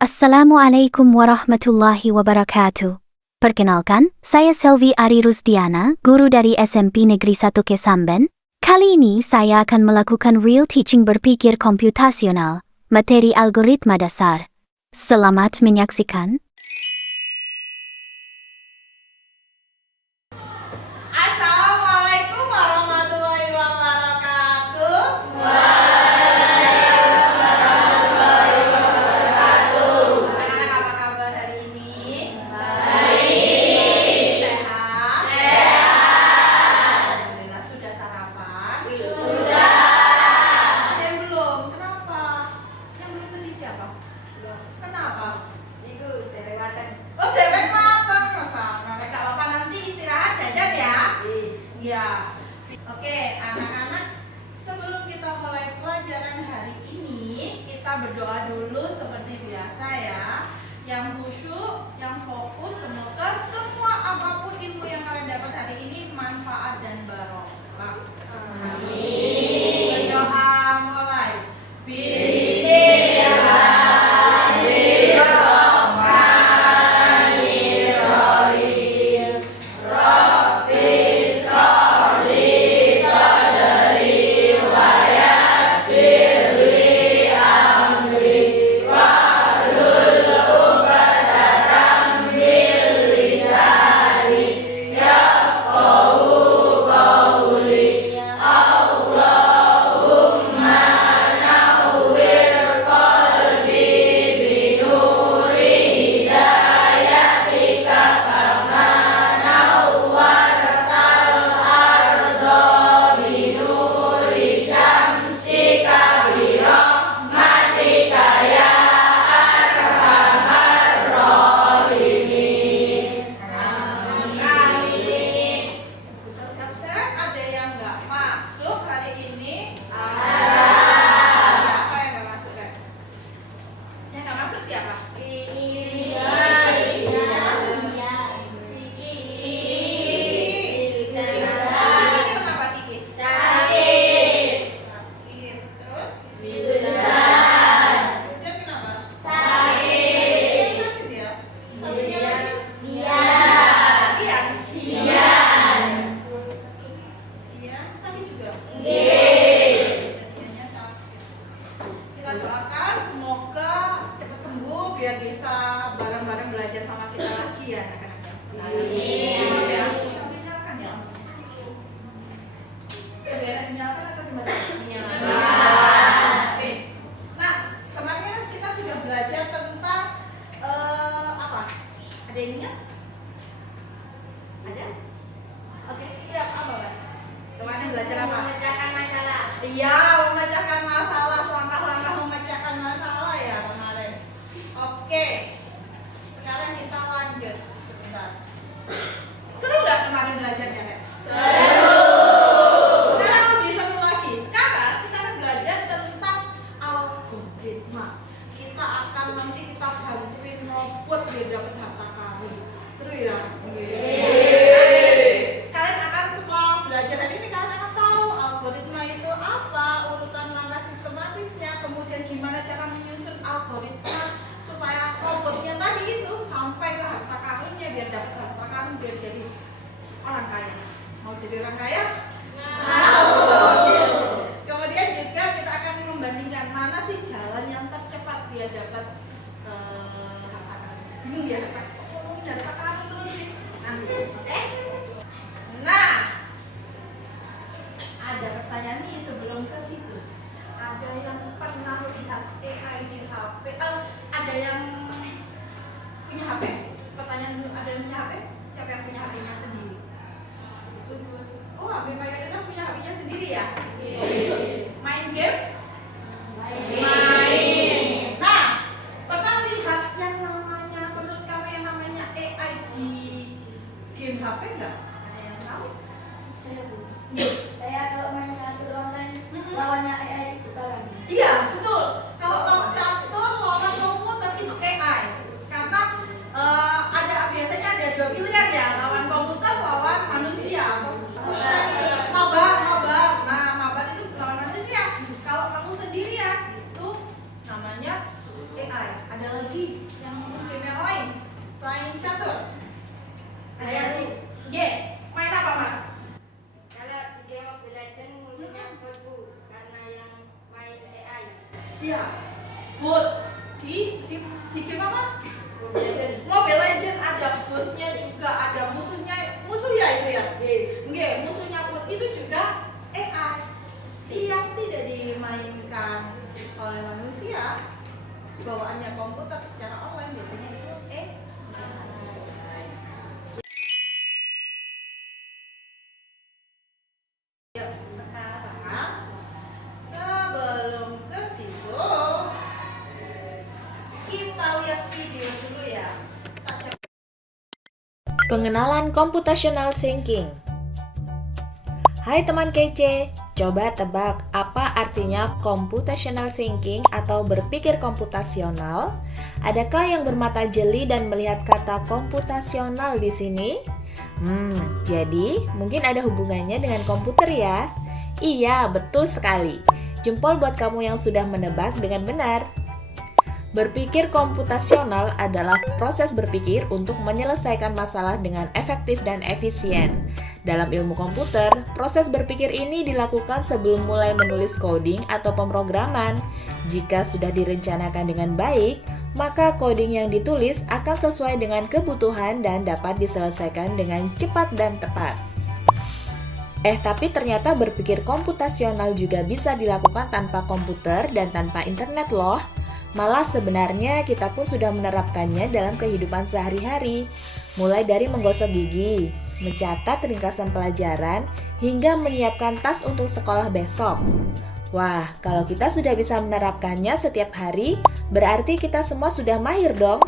Assalamualaikum warahmatullahi wabarakatuh. Perkenalkan, saya Selvi Ari Rusdiana, guru dari SMP Negeri 1 Kesamben. Kali ini saya akan melakukan real teaching berpikir komputasional, materi algoritma dasar. Selamat menyaksikan. Assalamualaikum warahmatullahi wabarakatuh. Anak-anak apa kabar hari ini? Baik. Sehat? Alhamdulillah. Sudah sarapan? Sudah. Ada yang belum? Kenapa? Yang belum tadi siapa? Kenapa? Itu derewatan. Oh, derewatan. Masa? Nggak apa-apa, nanti istirahat jajan ya? Iya. Oke, anak-anak, sebelum kita mulai pelajaran hari ini, kita berdoa dulu seperti biasa ya. Yang khusyuk, yang fokus, semoga semua apapun ilmu yang kalian dapat hari ini manfaat dan barokah. Amin. Berdoa mulai. Bismillahirrahmanirrahim. Rabbis sholli sadri wa yassirli amri wahlul 'uqdatam min lisani yafqahu qawli. Allahumma nawwir qalbi binuri hidayatika kama nawwartal arda binuri syamsika birahmatika ya arhamar rahimin. Amin. Ustaz absen, ada yang nggak masuk hari ini? Ada. Siapa yang nggak masuk, Rek? Yang nggak masuk siapa? Kiki kenapa Kiki? Sakit. Terus? Hujan kenapa? Sakit ya? Satunya lagi? Bian? Iya, sakit juga? Biannya sakit. Kita doakan semoga cepat sembuh biar bisa bareng-bareng belajar sama kita lagi ya anak-anak. Amin. Ya, bisa dinyalakan ya? Biar dinyalakan atau gimana? Oke. Nah, kemarin kan kita sudah belajar tentang apa? Ada yang ingat? Ada? Oke, siap. Apa, Mas? Kemarin belajar apa? Memecahkan masalah. Iya, memecahkan masalah, langkah-langkah memecahkan masalah ya kemarin. Oke, sekarang kita lanjut sebentar. Seru nggak kemarin belajarnya, Rek? Seru. Sekarang lebih seru lagi. Sekarang kita akan belajar tentang algoritma. Kita akan nanti kita bantuin robot biar dapat harta karun. Seru ya? Kalian akan setelah belajar hari ini kalian akan tahu algoritma itu apa, urutan langkah sistematisnya, kemudian gimana cara menyusun algoritma supaya robotnya tadi itu sampai ke harta karunnya biar dapat harta karun biar jadi orang kaya. Mau jadi orang kaya? Kemudian juga kita akan membandingkan mana sih jalan yang tercepat biar dapat harta karun. Bingung ya ngomongin harta karun terus sih. Nanti, oke? Nah, ada pertanyaan nih sebelum ke situ. Ada yang pernah lihat AI di HP? Ada yang punya HP? Pertanyaan dulu, ada yang punya HP? Siapa yang punya HP-nya sendiri? Oh, hampir mayoritas punya HP-nya sendiri ya? Main game? Main. Nah, pernah lihat yang namanya, menurut kamu yang namanya AI di game HP nggak? Ada yang tahu? Saya kalau main catur online lawannya AI juga kan. Iya, betul. Kalau mau catur lawan komputer itu AI. Karena biasanya ada dua pilihan ya, lawan komputer, lawan manusia. Atau mabar. Nah, mabar itu lawan manusia. Kalau kamu sendirian itu namanya AI. Ada lagi Iya. Boot di game apa? Mobile Legend ada bootnya juga, ada musuhnya, musuh ya itu ya? Nggak, musuhnya boot itu juga AI yang tidak dimainkan oleh manusia, bawaannya komputer secara online, biasanya itu AI. Yuk, sekarang sebelum ke situ kita lihat video dulu ya. Pengenalan Computational Thinking. Hai teman kece, coba tebak apa artinya Computational Thinking atau berpikir komputasional? Adakah yang bermata jeli dan melihat kata komputasional di sini? Jadi mungkin ada hubungannya dengan komputer ya? Iya, betul sekali. Jempol buat kamu yang sudah menebak dengan benar. Berpikir komputasional adalah proses berpikir untuk menyelesaikan masalah dengan efektif dan efisien. Dalam ilmu komputer, proses berpikir ini dilakukan sebelum mulai menulis coding atau pemrograman. Jika sudah direncanakan dengan baik, maka coding yang ditulis akan sesuai dengan kebutuhan dan dapat diselesaikan dengan cepat dan tepat. Tapi ternyata berpikir komputasional juga bisa dilakukan tanpa komputer dan tanpa internet loh. Malah sebenarnya kita pun sudah menerapkannya dalam kehidupan sehari-hari, mulai dari menggosok gigi, mencatat ringkasan pelajaran, hingga menyiapkan tas untuk sekolah besok. Wah, kalau kita sudah bisa menerapkannya setiap hari, berarti kita semua sudah mahir dong.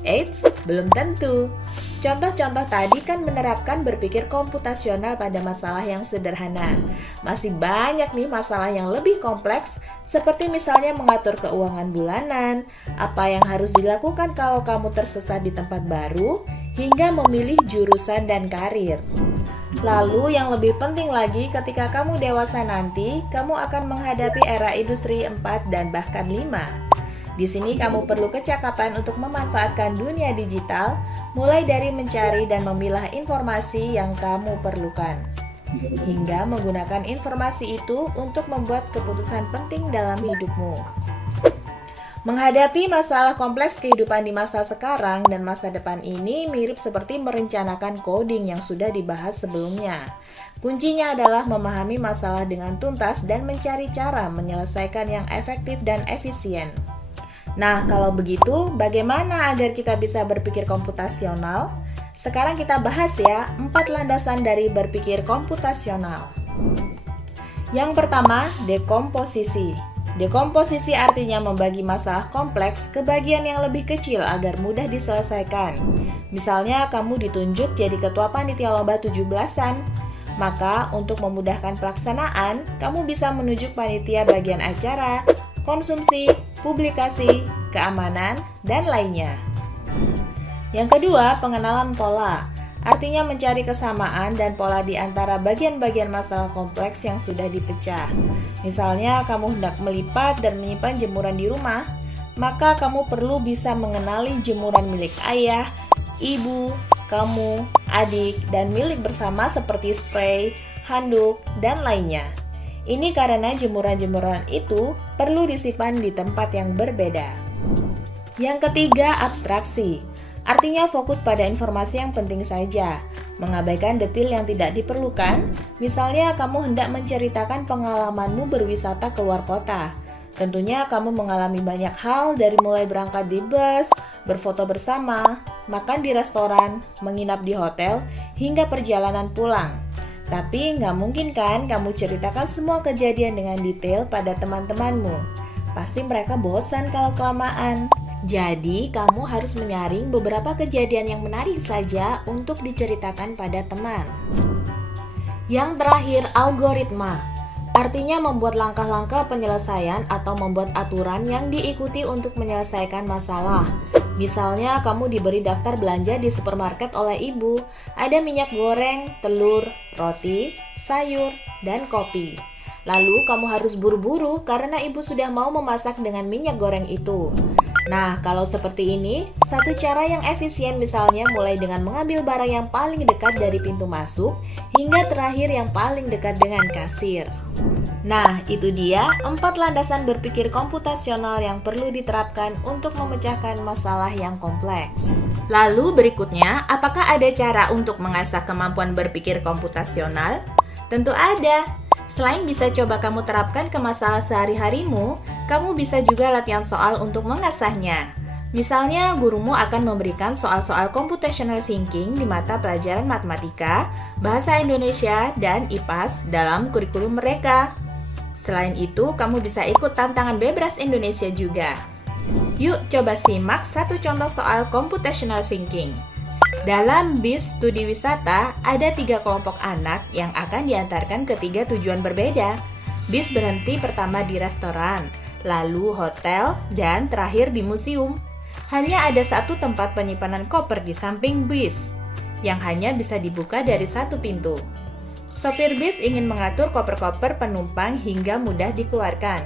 Eits, belum tentu. Contoh-contoh tadi kan menerapkan berpikir komputasional pada masalah yang sederhana. Masih banyak nih masalah yang lebih kompleks, seperti misalnya mengatur keuangan bulanan, apa yang harus dilakukan kalau kamu tersesat di tempat baru, hingga memilih jurusan dan karir. Lalu yang lebih penting lagi, ketika kamu dewasa nanti, kamu akan menghadapi era industri 4 dan bahkan 5. Di sini kamu perlu kecakapan untuk memanfaatkan dunia digital, mulai dari mencari dan memilah informasi yang kamu perlukan, hingga menggunakan informasi itu untuk membuat keputusan penting dalam hidupmu. Menghadapi masalah kompleks kehidupan di masa sekarang dan masa depan ini mirip seperti merencanakan coding yang sudah dibahas sebelumnya. Kuncinya adalah memahami masalah dengan tuntas dan mencari cara menyelesaikan yang efektif dan efisien. Nah, kalau begitu, bagaimana agar kita bisa berpikir komputasional? Sekarang kita bahas ya, 4 landasan dari berpikir komputasional. Yang pertama, dekomposisi. Dekomposisi artinya membagi masalah kompleks ke bagian yang lebih kecil agar mudah diselesaikan. Misalnya, kamu ditunjuk jadi ketua panitia lomba 17-an. Maka, untuk memudahkan pelaksanaan, kamu bisa menunjuk panitia bagian acara, konsumsi, publikasi, keamanan, dan lainnya. Yang kedua, pengenalan pola. Artinya mencari kesamaan dan pola di antara bagian-bagian masalah kompleks yang sudah dipecah. Misalnya, kamu hendak melipat dan menyimpan jemuran di rumah, maka kamu perlu bisa mengenali jemuran milik ayah, ibu, kamu, adik, dan milik bersama seperti spray, handuk, dan lainnya. Ini karena jemuran-jemuran itu perlu disimpan di tempat yang berbeda. Yang ketiga, abstraksi. Artinya fokus pada informasi yang penting saja, mengabaikan detil yang tidak diperlukan. Misalnya kamu hendak menceritakan pengalamanmu berwisata keluar kota. Tentunya kamu mengalami banyak hal dari mulai berangkat di bus, berfoto bersama, makan di restoran, menginap di hotel, hingga perjalanan pulang. Tapi nggak mungkin kan kamu ceritakan semua kejadian dengan detail pada teman-temanmu. Pasti mereka bosan kalau kelamaan. Jadi, kamu harus menyaring beberapa kejadian yang menarik saja untuk diceritakan pada teman. Yang terakhir, algoritma. Artinya membuat langkah-langkah penyelesaian atau membuat aturan yang diikuti untuk menyelesaikan masalah. Misalnya, kamu diberi daftar belanja di supermarket oleh ibu. Ada minyak goreng, telur, roti, sayur, dan kopi. Lalu, kamu harus buru-buru karena ibu sudah mau memasak dengan minyak goreng itu. Nah, kalau seperti ini, satu cara yang efisien misalnya mulai dengan mengambil barang yang paling dekat dari pintu masuk hingga terakhir yang paling dekat dengan kasir. Nah, itu dia 4 landasan berpikir komputasional yang perlu diterapkan untuk memecahkan masalah yang kompleks. Lalu berikutnya, apakah ada cara untuk mengasah kemampuan berpikir komputasional? Tentu ada. Selain bisa coba kamu terapkan ke masalah sehari-harimu, kamu bisa juga latihan soal untuk mengasahnya. Misalnya, gurumu akan memberikan soal-soal computational thinking di mata pelajaran matematika, bahasa Indonesia, dan IPAS dalam kurikulum mereka. Selain itu, kamu bisa ikut tantangan Bebras Indonesia juga. Yuk coba simak satu contoh soal computational thinking. Dalam bis studi wisata, ada 3 kelompok anak yang akan diantarkan ke 3 tujuan berbeda. Bis berhenti pertama di restoran, lalu hotel, dan terakhir di museum. Hanya ada satu tempat penyimpanan koper di samping bis, yang hanya bisa dibuka dari satu pintu. Sopir bis ingin mengatur koper-koper penumpang hingga mudah dikeluarkan.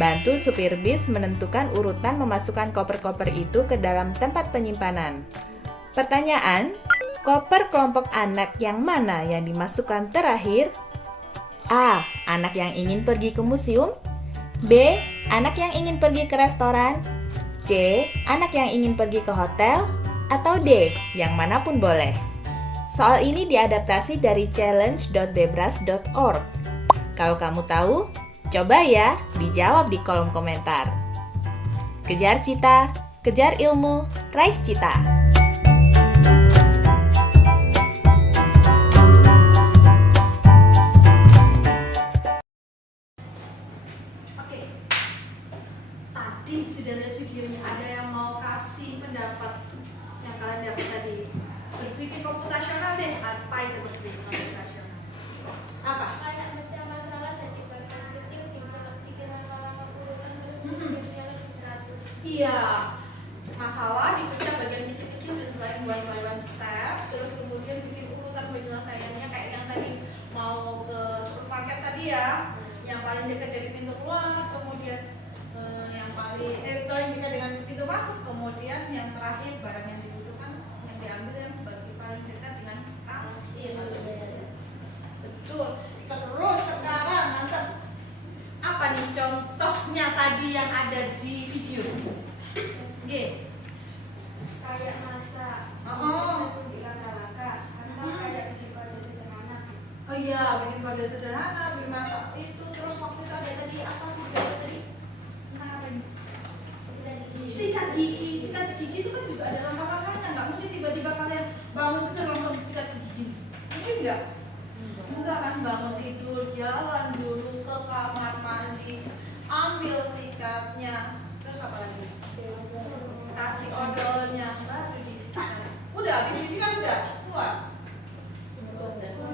Bantu supir bis menentukan urutan memasukkan koper-koper itu ke dalam tempat penyimpanan. Pertanyaan, koper kelompok anak yang mana yang dimasukkan terakhir? A. Anak yang ingin pergi ke museum. B. Anak yang ingin pergi ke restoran. C. Anak yang ingin pergi ke hotel. Atau D. Yang manapun boleh. Soal ini diadaptasi dari challenge.bebras.org. Kalau kamu tahu, coba ya dijawab di kolom komentar. Kejar cita, kejar ilmu, raih cita. Oke, tadi sudah lihat videonya. Ada yang mau kasih pendapat yang kalian dapat tadi? Berpikir komputasional deh. Apa itu berpikir komputasional? Apa? Kayak baca masalah jadi bagian kecil, pikir urutan terus kemudian lebih teratur. Iya, masalah dipecah bagian kecil-kecil diselesaikan one step, terus kemudian bikin urutan penyelesaiannya kayak yang tadi mau ke supermarket tadi ya, yang paling dekat dari pintu keluar, kemudian yang paling dekat dengan pintu masuk, kemudian yang terakhir barang yang dibutuhkan yang diambil yang paling dekat dengan kasir. Betul. Terus sekarang mantap. Apa nih contohnya tadi yang ada di video? G. Kayak masa di langkah-langkah atau kayak bikin kode sederhana. Oh iya, bikin kode sederhana, bikin masak itu. Terus waktu itu ada tadi apa tugas tadi? Tentang apa ini? Sikat gigi. Sikat gigi itu kan juga ada langkah-langkahnya. Nggak mungkin tiba-tiba kalian bangun kecil langsung sikat gigi. Mungkin nggak? Enggak kan, bangun tidur, jalan dulu ke kamar mandi, ambil sikatnya, terus apa lagi? Kasih odolnya, baru disikat. Udah habis disikat udah keluar.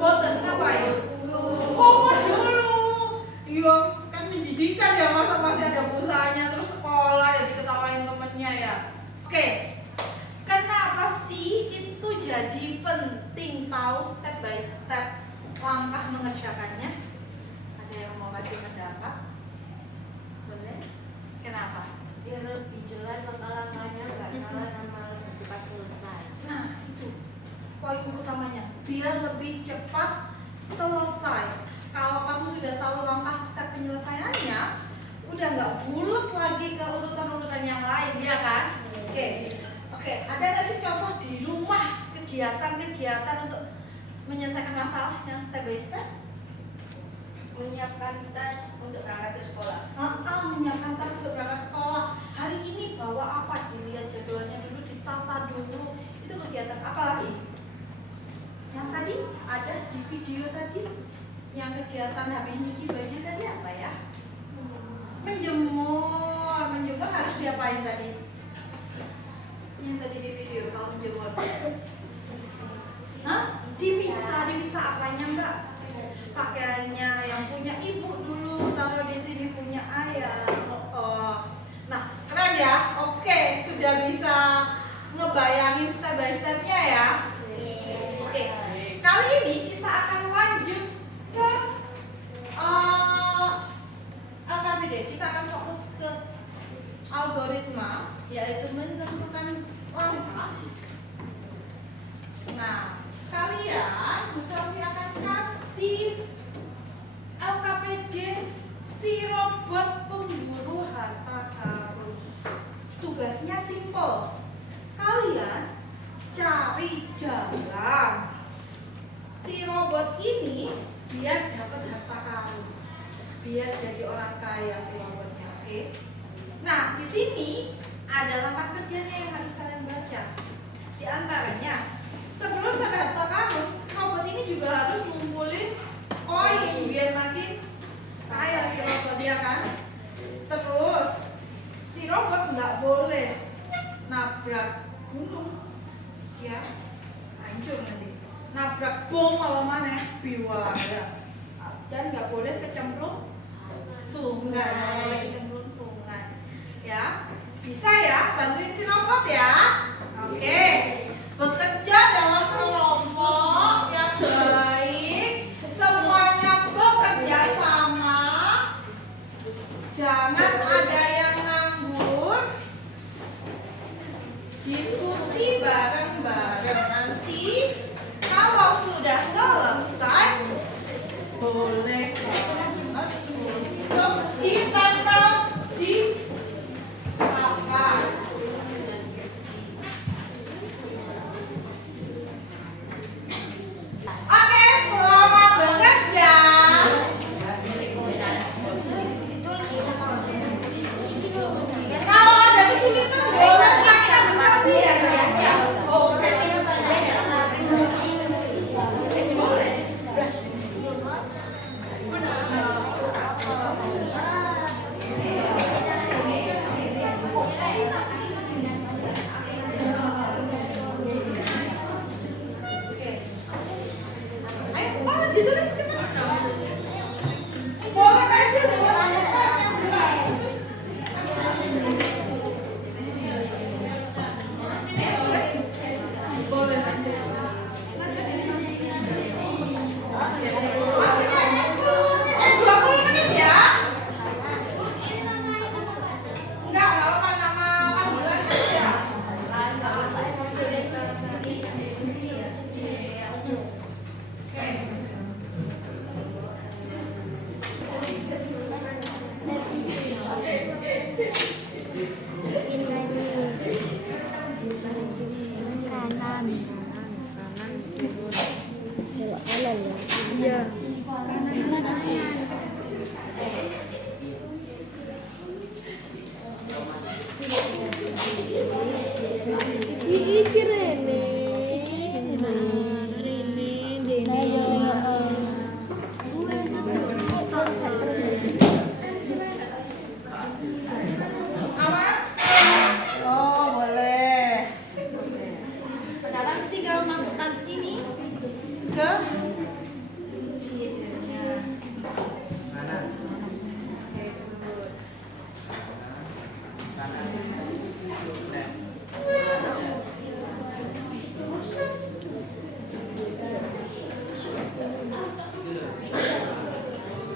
Boten ngapain? Kumur dulu. Iya, kan menjijikan ya, masa masih ada pulsanya terus sekolah ya diketawain temennya ya. Oke, kenapa sih itu jadi penting tahu step by step langkah mengerjakannya? Ada yang mau kasih pendapat? Boleh? Kenapa? Biar lebih jelas langkah-langkahnya, nggak salah sama lebih cepat selesai. Nah, itu poin utamanya. Biar lebih cepat selesai. Kalau kamu sudah tahu langkah step penyelesaiannya, udah nggak bulat lagi ke urutan-urutan yang lain, ya kan? Oke. Ada nggak sih contoh di rumah kegiatan-kegiatan untuk menyelesaikan masalah yang step by step? Menyiapkan tas untuk berangkat ke sekolah. Menyiapkan tas untuk berangkat sekolah. Hari ini bawa apa? Dilihat jadwalnya dulu, ditata dulu. Itu kegiatan apa lagi? Yang tadi ada di video tadi, yang kegiatan habis nyuci baju tadi apa ya? Menjemur harus diapain tadi? Yang tadi di video kalau menjemur. Dipisah apanya enggak? Pakaiannya yang punya ibu dulu, taruh di sini punya ayah. Nah, keren ya. Oke, sudah bisa ngebayangin step by stepnya ya. Oke, kali ini kita akan lanjut ke LKPD. Kita akan fokus ke algoritma, yaitu menentukan langkah. Nah, kalian Bu Selvi akan kasih LKPD si robot pemburu harta karun. Tugasnya simple. Kalian cari jalan si robot ini biar dapat harta karun, biar jadi orang kaya si robotnya. Oke? Nah, di sini ada lamar kerjanya yang harus kalian baca. Di antaranya, sebelum sampai harta karun, robot ini juga harus ngumpulin koin biar makin kaya si robot, ya kan? Terus si robot nggak boleh nabrak gunung, ya, hancur nanti. Nabrak bom apa mana, biwa ya. Dan nggak boleh kecemplung sungai, nggak boleh kecemplung sungai, ya. Bisa ya, bantuin si robot ya. Oke, bekerja dalam kelompok yang baik, semuanya bekerja sama, jangan ada yang nganggur, diskusi bareng-bareng. Nanti kalau sudah selesai boleh untuk ditempel di papan. Oke, selamat bekerja. Kalau ada kesulitan boleh tanya bisa lihat ya. Oke. Boleh. Oke. Ayo, ditulis cepat. Boleh pensil, boleh cepat yang cepat. Boleh pensil. Waktunya hanya 10 menit, 20 menit ya. Enggak apa-apa, nama panggilan aja. Oke. Aman? Oh, boleh. Sekarang tinggal masukkan ini ke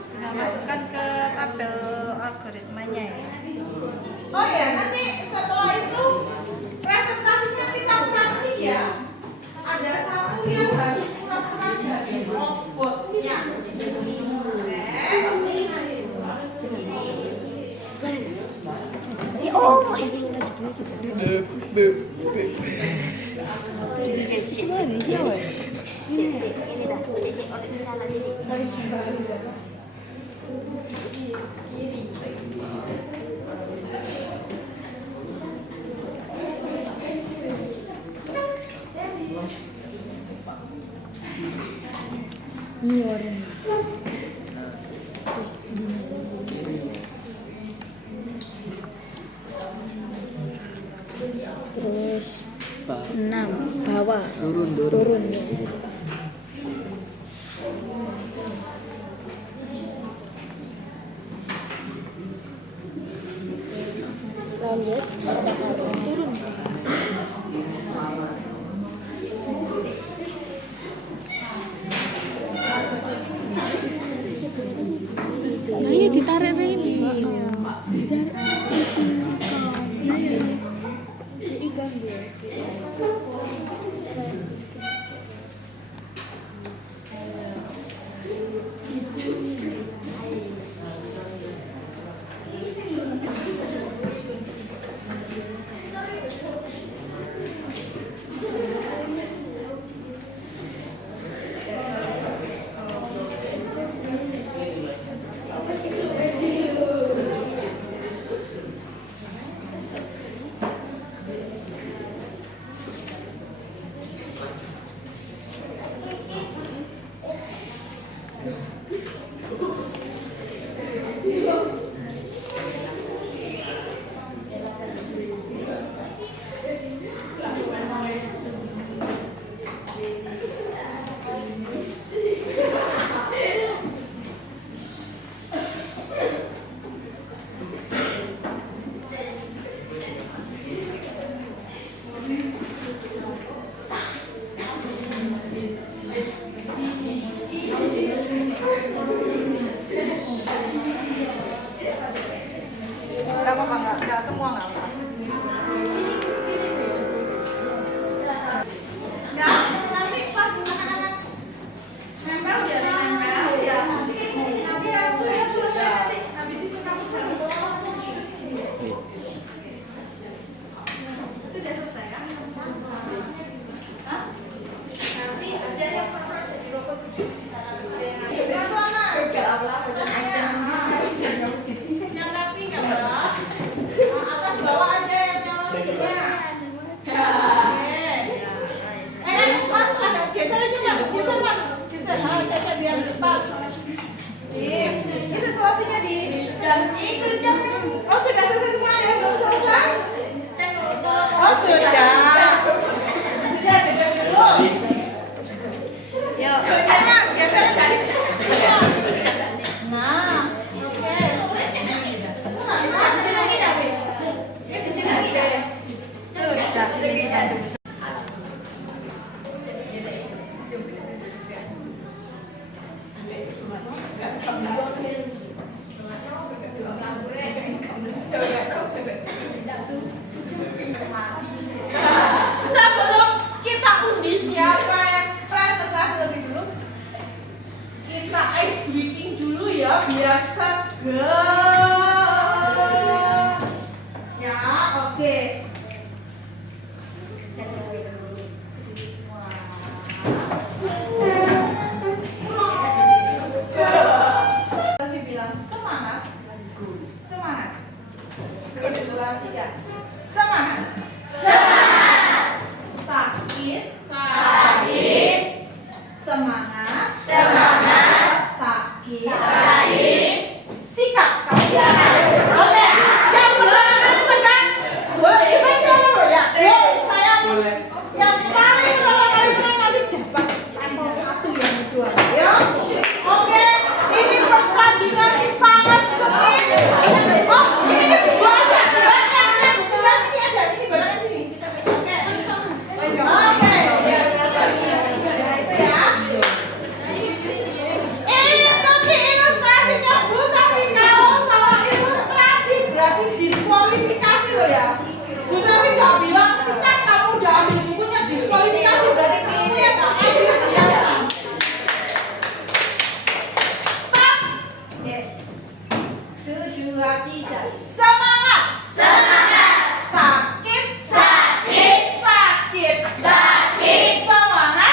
tinggal masukkan ke tabel algoritmanya ya. Oh ya, nanti setelah itu presentasinya kita praktik ya. Ada satu yang harus pura-pura jadi robotnya. Terus 6 bawah turun. Lanjut turun. Nah, ya ditarik ini. Ditarik itu. Enggak, semua nggak apa. Nah, nanti pas anak-anak nempel ya, nempel ya. Nanti yang sudah selesai nanti habis itu kamu jalan bawa sudah selesai kan? Hah? Nanti aja yang pernah jadi robot bisa yang rapi nggak mbak? Atas bawah aja yang nyolosinnya. Mas ada geser aja mas, geser mas, geser, aja biar pas. Sip, itu solusinya di. Oh sudah selesai semua ya, belum selesai? Oh sudah. Sudah belum? Yuk, geser mas, geser dikit. Nah, oke. Sudah. Sebelum kita undi siapa yang presentasi lebih dulu, kita ice breaking dulu ya biar seger. Ya, oke. Lebih bilang semangat, semangat. 1, 2, 3. Semangat. Sakit. Semangat. Sakit. Sikat. Oke. Yang benar pegang. Ya. Saya yang paling pertama kali menang nanti dapat stempel 1 yang kedua. Ya. Oke. Ini pertandingan sangat sengit. Oh, ini dua aja. Banyak tugas ini ada. Ini barangnya sini. Kita besok ya. Oke. Ya. Itu ya. Ikuti ilustrasinya Bu Safi. Kalau salah ilustrasi berarti diskualifikasi loh ya. Bu Safi udah bilang sikat, kamu udah ambil bukunya diskualifikasi berarti kamu yang tak ambil ya. Stop. Oke. 1, 2, 3. Semangat. Sakit. Semangat. Sakit. Semangat.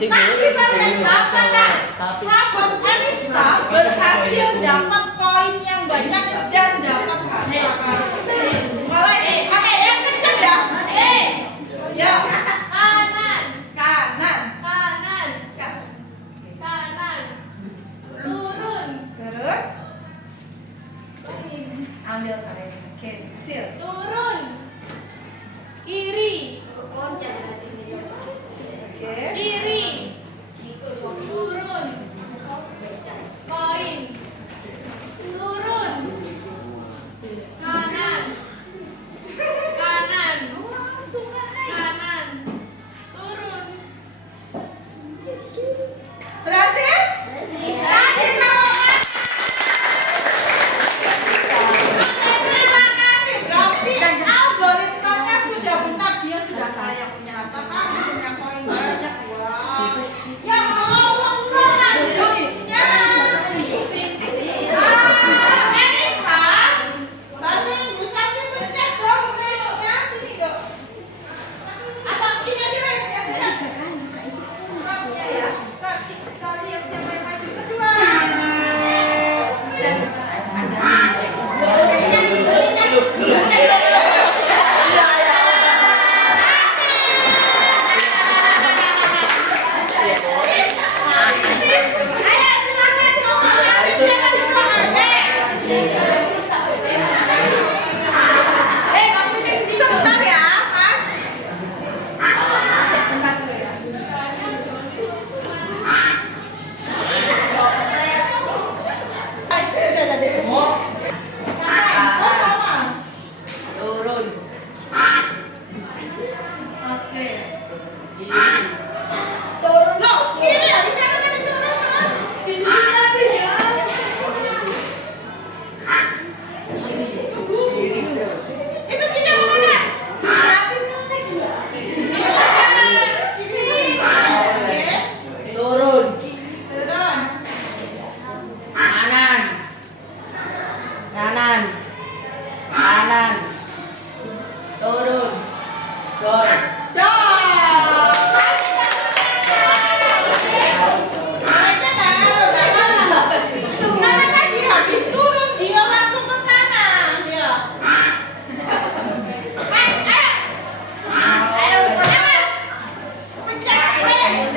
Nah, kita lihat apakah Robot Elista berhasil dapat koin yang banyak dan dapat harta karun. Mulai, oke, yang kencang ya. Ya. kiri, Oke. kiri, turun, koin, turun, kanan, kanan, kanan, turun. Berhasil? Berhasil sama. Terima kasih. Berarti algoritmanya sudah benar. Dia sudah kaya, punya harta karun, punya koin banyak. Wow. Yang mau selanjutnya. Elisa, bantuin Bu Santi pencet dong race-nya. Sini dong. Atau ini aja race-nya pencet. Startnya ya. Start. Kita lihat siapa yang maju kedua. Ayo silakan ngomong tapi siapa di belakang? Sebentar ya, Mas. Sebentar dulu ya. Udah tadi. Oh, sama. Turun. Oke. Loh, ini habisnya kan tadi turun terus. Itu kiri apa mana? Kiri. Oke. Turun. Turun. Kanan. Kanan. Kanan. Turun. Gol. Karena tadi habis turun dia langsung ke kanan ya. Ayo Mas. Pencet race.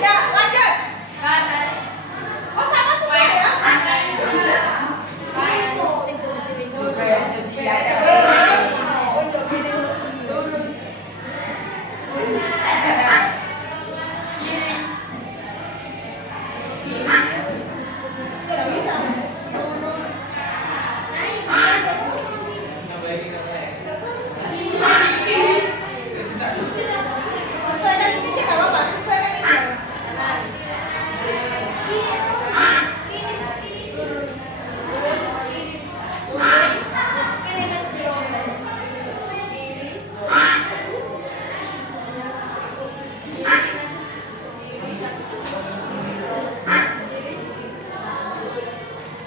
Ya, lanjut. Oh, sama semua ya? Tidak bisa. Selesaikan ini aja, nggak apa-apa. Selesaikan ini.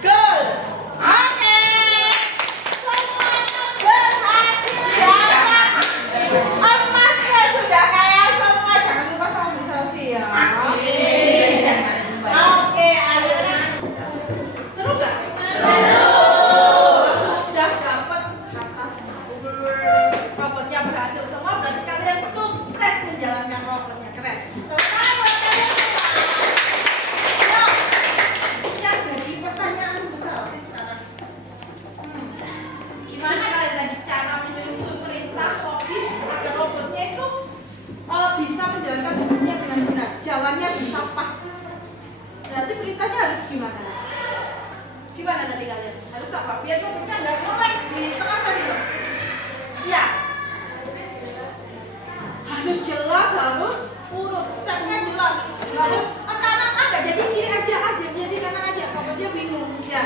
Goal. Oke. Semuanya berhasil dapat emasnya sudah kaya semua. Jangan lupa sama Bu Selfie ya. Oke, akhirnya seru nggak? Sudah dapat harta semua. Robotnya berhasil semua. Berarti kalian sukses menjalankan robotnya. Keren. Tepuk tangan buat kalian semua. Yuk. Yang jadi pertanyaan Bu Selfie sekarang. Gimana kalian tadi cara menyusun perintah office agar robotnya itu bisa menjalankan tugasnya dengan benar, jalannya bisa pas. Berarti perintahnya harus gimana? Gimana tadi kalian? Harus apa? Biar robotnya nggak nge-lag di tengah tadi loh. Ya. Harus jelas, harus urut, stepnya jelas. Lalu kanan nggak jadi kiri aja, jadi kanan aja. Robotnya bingung. Ya.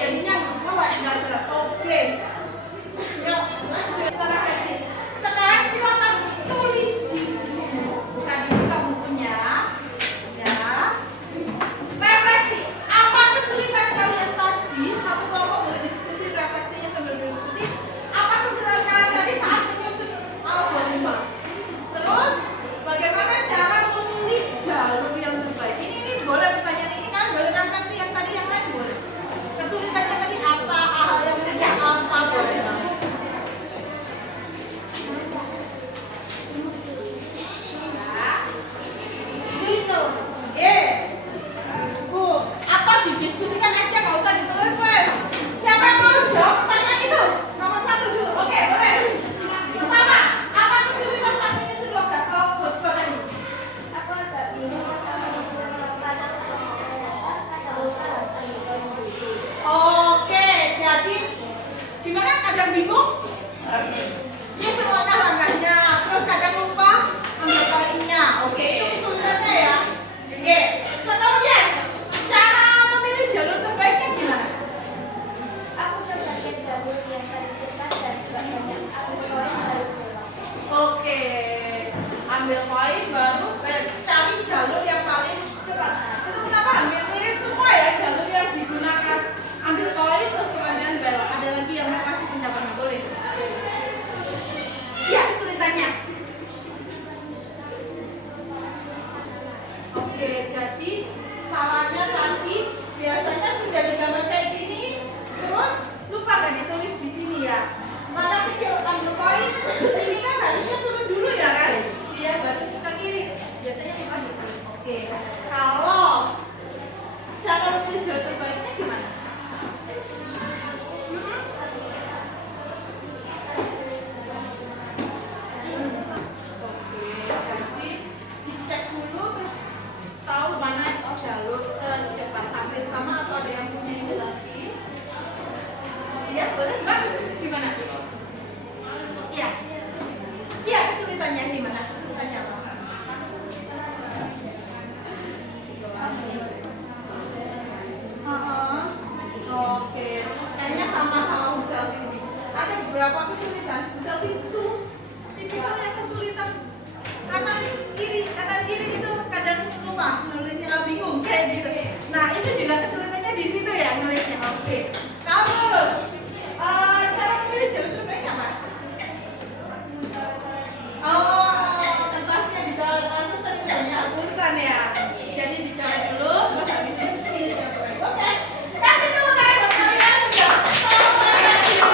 Jadinya nge-lag nggak jelas. Oke. Yuk, lanjut kita refleksi. Sekarang silakan tulis di buku. Bukan dibuka bukunya. Ya. Kalau cara memilih jalur terbaiknya gimana? Oke, jadi dicek dulu terus tahu mana jalur tercepat. Hampir sama atau ada yang punya ini lagi? Ya, boleh Mbak? Gimana? Iya. Iya, kesulitannya gimana? Kesulitannya apa? Oke, kayaknya sama-sama Bu Selvi ini. Ada beberapa kesulitan. Bu Selvi itu tipikalnya kesulitan kanan kiri itu kadang lupa nulisnya bingung kayak gitu. Nah itu juga kesulitannya di situ ya nulisnya. Oke. Terus cara memilih jalur terbaik apa? Oh, kertasnya ditaruh pantesan banyak hapusan ya. Jadi dicoret dulu, terus habis itu pilih jalur terbaik. Oke. Kasih tepuk tangan buat kalian udah komunikasinya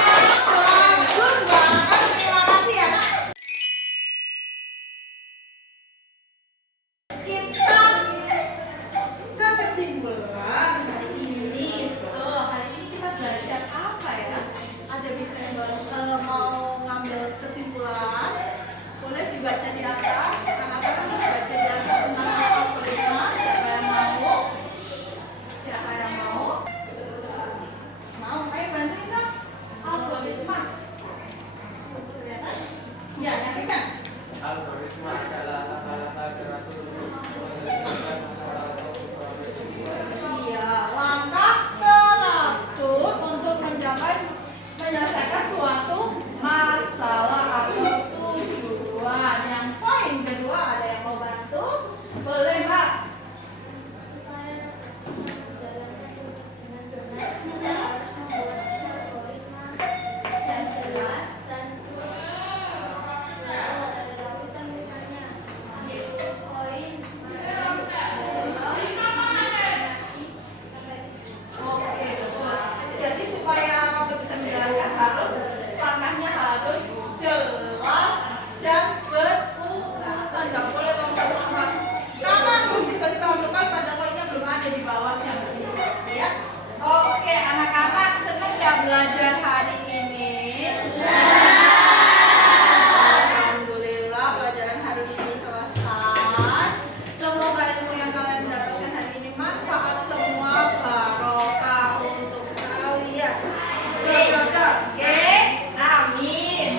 bagus banget. Terima kasih ya Kak. Kita ke kesimpulan hari ini. So, hari ini kita belajar apa ya? Ada bisa yang mau ngambil kesimpulan? Boleh dibaca di atas. Anak-anak harus baca di atas tentang algoritma. Siapa yang mau? Siapa yang mau? Mau? Ayo bantuin dong. Algoritma. Kelihatan? Ya, nyari kan? Algoritma adalah langkah-langkah teratur Iya, langkah teratur untuk menyelesaikan suatu masalah atau tujuan. Yang poin kedua ada yang mau bantu? Boleh Mbak? Supaya bisa menjalankan tugas dengan benar, membuat algoritma yang jelas dan kita misalnya poin Oke, betul. Jadi supaya kamu bisa menjalankan harus langkahnya harus jelas dan berurutan. Nggak boleh lompat-lompat. Karena terus tiba-tiba lompat padahal koinnya belum ada di bawahnya nggak bisa. Ya. Oke, anak-anak senang nggak belajar hari ini? Alhamdulillah pelajaran hari ini selesai. Semoga ilmu yang kalian dapatkan hari ini manfaat semua, barokah untuk kalian. Betul, oke? Amin.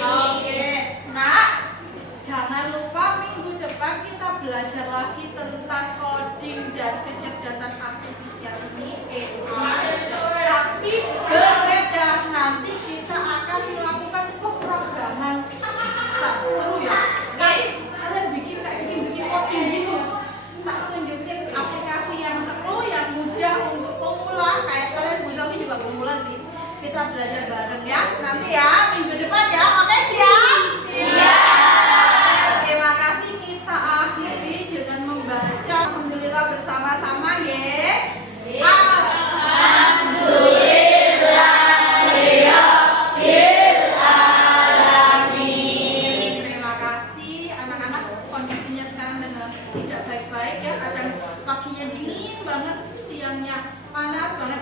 Oke, nak, jangan lupa minggu depan kita belajar lagi tentang coding dan kecerdasan artifisial ini AI. Tapi berbeda, nanti kita akan melakukan pemrograman. Seru ya? Nanti kalian bikin kayak bikin coding gitu. Tak tunjukin aplikasi yang seru, yang mudah untuk pemula. Kayak kalian Bu Selvi juga pemula sih. Kita belajar bareng ya. Nanti ya, minggu depan ya. Oke, siap? Siap. Terima kasih, kita akhiri dengan membaca Alhamdulillah bersama-sama ya. Terima kasih anak-anak, kondisinya sekarang tidak baik-baik ya. Kadang paginya dingin banget, siangnya panas banget.